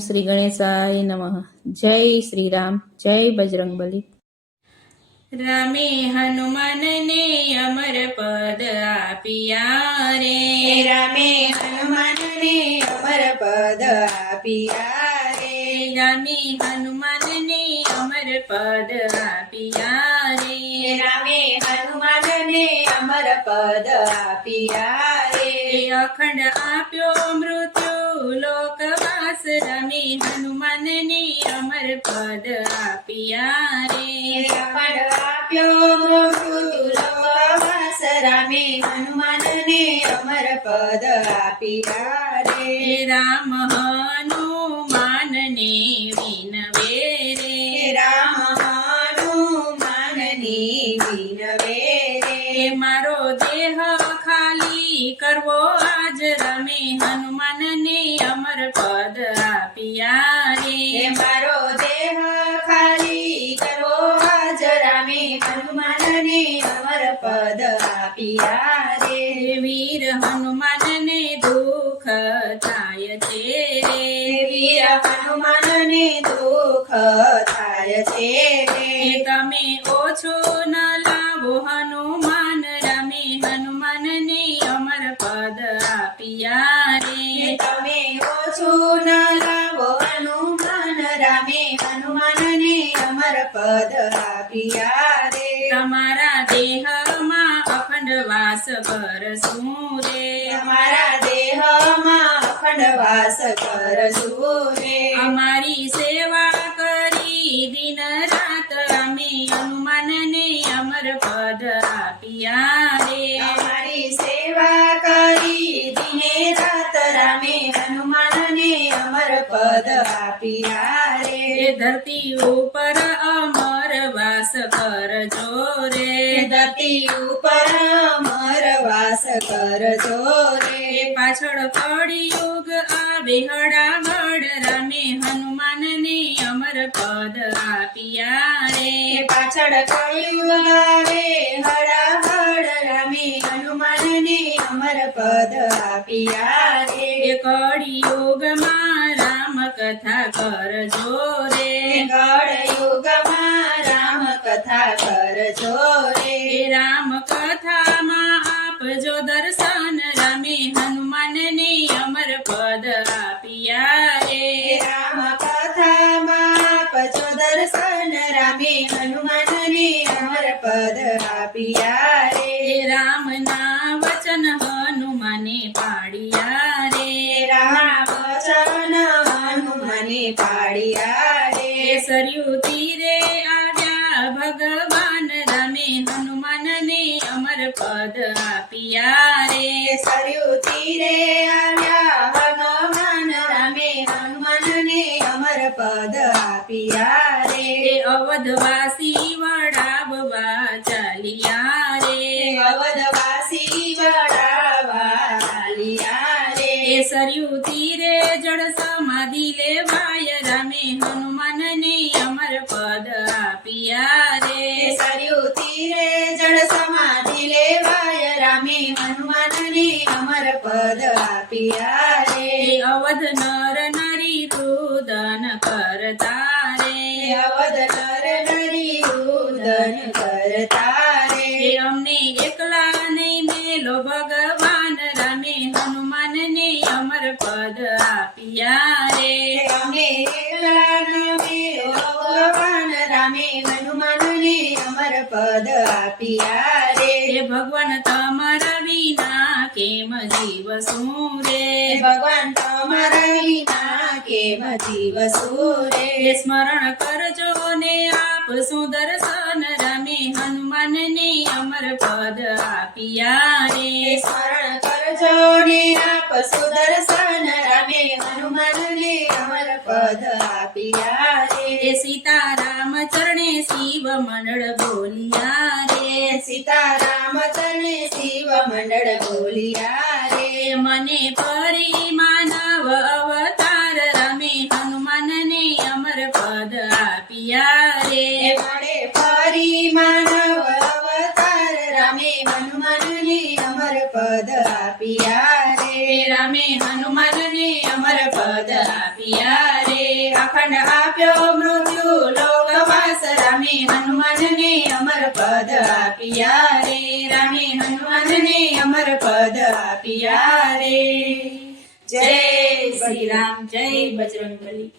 શ્રી ગણેશાય નમઃ. જય શ્રી રામ, જય બજરંગબલી. રામે હનુમાનને અમર પદ આપ્યા રે, રામે હનુમાનને અમર પદ આપ્યા રે, રામે હનુમાનને અમર પદ આપ્યા રે, રામે હનુમાનને અમર પદ આપ્યા રે, અખંડ આપ્યો મૃત્યુ લોકવાસ, રામે હનુમાનને અમર પદ આપ્યા રે, અખંડ આપ્યો મૃત્યુ લોકવાસ, રામે હનુમાનને અમર પદ આપ્યા રે, રામ હનુમાનને વિનવે રે, રામ હનુમાનની વિનવે રે, મારો દેહ ખાલી કરવો આજ, રામે હનુમાનને અમર પદ આપ્યા રે, મારો દેહ ખાલી કરવો આજ, રામે હનુમાનને અમર પદ આપ્યા રે, વીર હનુમાનને દુઃખ થાય છે રે, વીર હનુમાનને દુઃખ થાય છે રે, તમે ઓછો ન લાવો હનુમાન, રામે હનુમાનને અમર પદ આપ્યા રે, તમે ઓછું ન લાવો હનુમાન, રામે હનુમાનને અમર પદ આપ્યા રે, તમારા દેહમાં અખંડ વાસ કરશું રે, તમારા દેહમાં અખંડ વાસ કરશું રે, અમારી સેવા કરી દિન રાત, અમે હનુમાનને અમર પદ આપ્યા રે, અમારી સેવા કરી દિને રાત, રામે હનુમાનને અમર પદ આપ્યા રે, ધરતી ઉપર અમર વાસ કરજો રે, ધરતી ઉપર અમર વાસ કરજો રે, પાછળ કળિયુગ આવે હડાવડ, રામે હનુમાનને અમર પદ આપ્યા રે, પાછળ કળિયુગ આવે હળહળ, રામે હનુમાનને અમર પદ આપ્યા રે, કળિયુગમાં રામ કથા કરજો રે, કળયુગમાં રામ કથા કરજો રે, રામ કથામાં આપજો દર્શન, રામે હનુમાનને અમર પદ આપ્યા રે, રામ કથામાં આપજો દર્શન, રામે હનુમાનને અમર પદ આપ્યા રે, રામના વચન હનુમાને પાડ્યા રે, રામ વચન હનુમાને પાડ્યા રે, સરયુ તીરે આવ્યા ભગવાન, રામે હનુમાનને અમર પદ આપ્યા રે, સરયુ તીરે આવ્યા ભગવાન, રામે હનુમાનને અમર પદ આપ્યા રે, અવધવાસી વડાવવા ચાલ્યા રે, અવધવાસી વડાવા ચાલ્યા રે, સરયુ તીરે જળ સમાધિ લેવાય, રામે હનુમાનને અમર પદ આપ્યા રે, સરયુ તીરે જળ સમાધિ લેવાય, રામે હનુમાનને અમર પદ આપ્યા રે, અવધ નર નારી રુદન કરતા રે, અવધ નર નરી રુદન કરતા રે, અમને એકલા નહીં મેલો ભગવાન, રામે હનુમાનને અમર પદ આપ્યા રે, અમે એકલા ન મેળો ભગવાન, રામે હનુમાનને અમર પદ આપ્યા રે, ભગવાન તમારા વિના કેમ જીવશું રે, ભગવાન તમારા વિના કેમ જીવશું રે, સ્મરણ કરજો ને આપશું દર્શન, રામે હનુમાનને અમર પદ આપ્યા રે, સ્મરણ કરજો ને આપ સુદર્શન, રામે હનુમાનને અમર પદ આપ્યા રે, સીતારામ ચરણે શિવ મંડળ બોલ્યા રે, સીતારામ તને શિવ મંડળ બોલ્યા રે, મને પરી માનવ અવતાર, રામે હનુમાનને અમર પદ આપ્યા રે, મળે ફરી માનવ અવતાર, રામે હનુમાનને અમર પદ આપ્યા રે, રામે હનુમાનને અમર પદ આપ્યા રે, અખંડ આપ્યો મૃત્યુ લોકવાસ રામે હનુમાનને અમર પદ આપ્યા રે રામે હનુમાનને અમર પદ આપ્યા રે જય શ્રી રામ જય બજરંગબલી